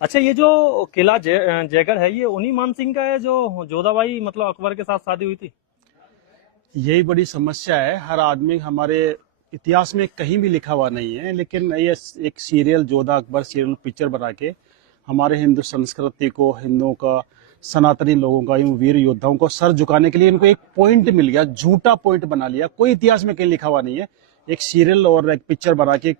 अच्छा, ये जो किला जयगढ़ है, ये उन्हीं मान सिंह का है जो जोधाबाई मतलब अकबर के साथ शादी हुई थी। यही बड़ी समस्या है। हर आदमी हमारे इतिहास में कहीं भी लिखा हुआ नहीं है, लेकिन ये एक serial Jodha Akbar serial picture बना के हमारे हिंदू संस्कृति को, हिंदुओं का, सनातनी लोगों का, इन वीर योद्धाओं को सर झुकाने के लिए इनको एक पॉइंट मिल गया, झूठा पॉइंट बना लिया। कोई इतिहास में कहीं लिखा हुआ नहीं है। एक सीरियल और एक पिक्चर बना के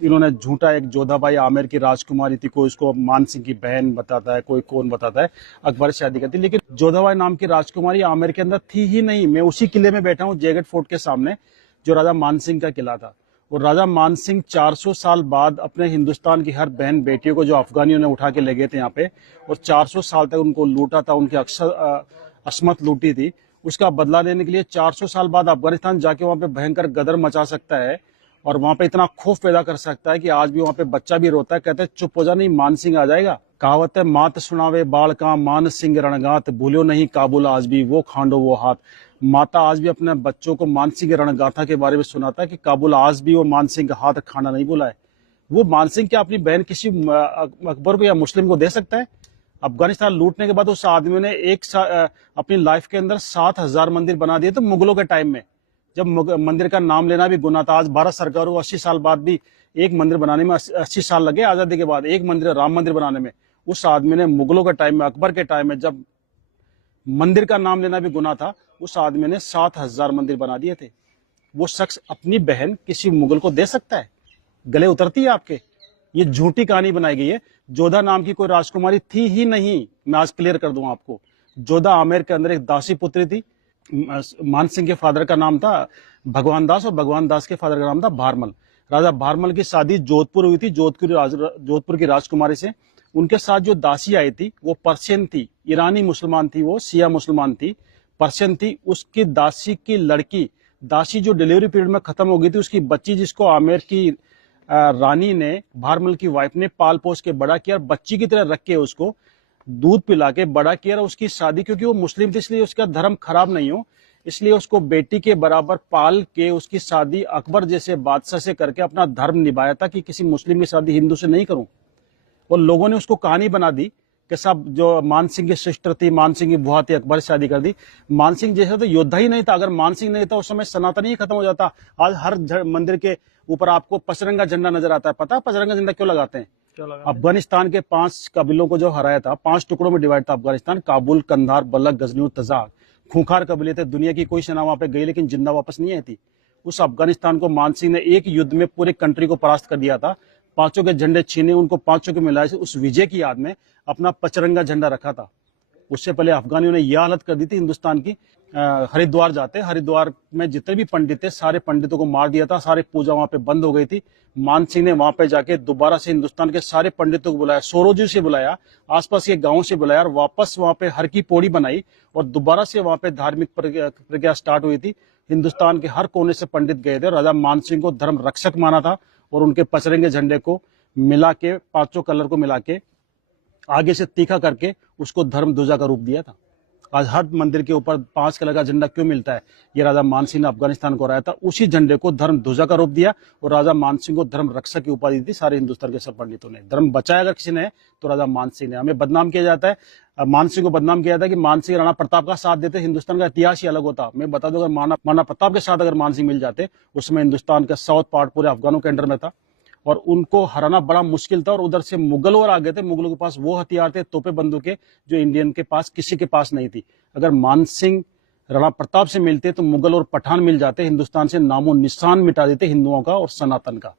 इन्होंने झूठा, एक जोधाबाई आमेर की राजकुमारी थी, कोई उसको मान सिंह की बहन बताता है, कोई कौन बताता है, अकबर से शादी करती। लेकिन जोधाबाई नाम की राजकुमारी आमेर के अंदर थी ही नहीं। मैं उसी किले में बैठा हूँ, जयगढ़ फोर्ट के सामने, जो राजा मान सिंह का किला था। और राजा मान सिंह 400 साल बाद अपने हिंदुस्तान की हर बहन बेटियों को, जो अफगानियों ने उठा के ले गए थे यहाँ पे, और 400 साल तक उनको लूटा था, उनकी अक्सर असमत लूटी थी, उसका बदला लेने के लिए 400 साल बाद अफगानिस्तान जाके वहां पे भयंकर गदर मचा सकता है और वहां पे इतना खौफ पैदा कर सकता है कि आज भी वहां पे बच्चा भी रोता है, कहते हैं चुप हो जा, नहीं मान सिंह आ जाएगा। कहावत है, मात सुनावे बाल का मान सिंह रणगात, भूलो नहीं काबुल आज भी वो खांडो वो हाथ। माता आज भी अपने बच्चों को मान सिंह रणगाथा के बारे में सुनाता है कि काबुल आज भी वो मान सिंह का हाथ खाना नहीं भूला है। वो मान सिंह क्या अपनी बहन किसी अकबर को या मुस्लिम को दे सकता है? अफगानिस्तान लूटने के बाद उस आदमी ने अपनी लाइफ के अंदर 7,000 मंदिर बना दिए। तो मुगलों के टाइम में जब मंदिर का नाम लेना भी गुनाह था। आज भारत सरकार को 80 साल बाद भी एक मंदिर बनाने में 80 साल लगे, आजादी के बाद एक मंदिर, राम मंदिर बनाने में। उस आदमी ने मुगलों के टाइम में, अकबर के टाइम में, जब मंदिर का नाम लेना भी गुनाह था, उस आदमी ने 7,000 मंदिर बना दिए थे। वो शख्स अपनी बहन किसी मुगल को दे सकता है? गले उतरती है आपके? ये झूठी कहानी बनाई गई है। जोधा नाम की कोई राजकुमारी थी ही नहीं। मैं आज क्लियर कर दूं आपको। जोधा आमेर के अंदर एक दासी पुत्री थी। मान सिंह के फादर का नाम था भगवान दास और भगवान दास के फादर का नाम था भारमल। राजा भारमल की शादी जोधपुर हुई थी, जोधपुर की राजकुमारी से। उनके साथ जो दासी आई थी वो पर्शियन थी, ईरानी मुसलमान थी, वो शिया मुसलमान थी, पर्शियन थी। उसकी दासी की लड़की, दासी जो डिलीवरी पीरियड में खत्म हो गई थी, उसकी बच्ची, जिसको आमेर की रानी ने, भारमल की वाइफ ने पाल पोस के बड़ा किया, बच्ची की तरह रख के उसको दूध पिला के बड़ा किया। उसकी शादी, क्योंकि वो मुस्लिम थी इसलिए उसका धर्म खराब नहीं हो, इसलिए उसको बेटी के बराबर पाल के उसकी शादी अकबर जैसे बादशाह से करके अपना धर्म निभाया था कि किसी मुस्लिम की शादी हिंदू से नहीं करूं। और लोगों ने उसको कहानी बना दी कि सब जो मान सिंह की सिस्टर थी, मान सिंह की बुआ थी, अकबर से शादी कर दी। मान सिंह जैसा तो योद्धा ही नहीं था। अगर मान सिंह नहीं था उस समय सनातन ही खत्म हो जाता। आज हर मंदिर के ऊपर आपको पचरंगा झंडा नजर आता है। पता है पचरंगा झंडा क्यों लगाते हैं? अफगानिस्तान के 5 कबीलों को जो हराया था, 5 टुकड़ों में डिवाइड था अफगानिस्तान, काबुल, कंधार, बलख, गजनी और तजाक। खूंखार कबीले थे। दुनिया की कोई सेना वहां पे गई लेकिन जिंदा वापस नहीं आई थी। उस अफगानिस्तान को मान सिंह ने एक युद्ध में पूरे कंट्री को परास्त कर दिया था। 5 के झंडे छीने, उनको 5 को मिलाए, उस विजय की याद में अपना पचरंगा झंडा रखा था। उससे पहले अफगानियों ने यह हालत कर दी थी हिंदुस्तान की। हरिद्वार जाते, हरिद्वार में जितने भी पंडित थे सारे पंडितों को मार दिया था, सारे पूजा वहां पे बंद हो गई थी। मान सिंह ने वहां पे जाके दोबारा से हिंदुस्तान के सारे पंडितों को बुलाया, सोरोजी से बुलाया, आसपास के गांव से बुलाया, और वापस वहां पे हर की पौड़ी बनाई और दोबारा से वहां पे धार्मिक प्रक्रिया स्टार्ट हुई थी। हिंदुस्तान के हर कोने से पंडित गए थे। राजा मान सिंह को धर्म रक्षक माना था और उनके पचरंगे झंडे को मिला के, 5 कलर को मिला के आगे से तीखा करके उसको धर्म ध्वजा का रूप दिया था। आज हर मंदिर के ऊपर 5 कलर का झंडा क्यों मिलता है? ये राजा मान सिंह ने अफगानिस्तान को हराया था, उसी झंडे को धर्म ध्वजा का रूप दिया और राजा मान सिंह को धर्म रक्षक की उपाधि दी सारे हिंदुस्तान के सब पंडितों ने। धर्म बचाया अगर किसी ने तो राजा मान सिंह ने। हमें बदनाम किया जाता है, मान सिंह को बदनाम किया जाता है कि मान सिंह राणा प्रताप का साथ देते, हिंदुस्तान का इतिहास ही अलग होता। मैं बता दूं, अगर माना प्रताप के साथ अगर मान सिंह मिल जाते, उस समय हिंदुस्तान का साउथ पार्ट पूरे अफगानों के अंडर में था और उनको हराना बड़ा मुश्किल था। और उधर से मुगल और आ गए थे। मुगलों के पास वो हथियार थे, तोपे बंदूकें, जो इंडियन के पास किसी के पास नहीं थी। अगर मान सिंह राणा प्रताप से मिलते तो मुगल और पठान मिल जाते, हिंदुस्तान से नामो निशान मिटा देते हिंदुओं का और सनातन का।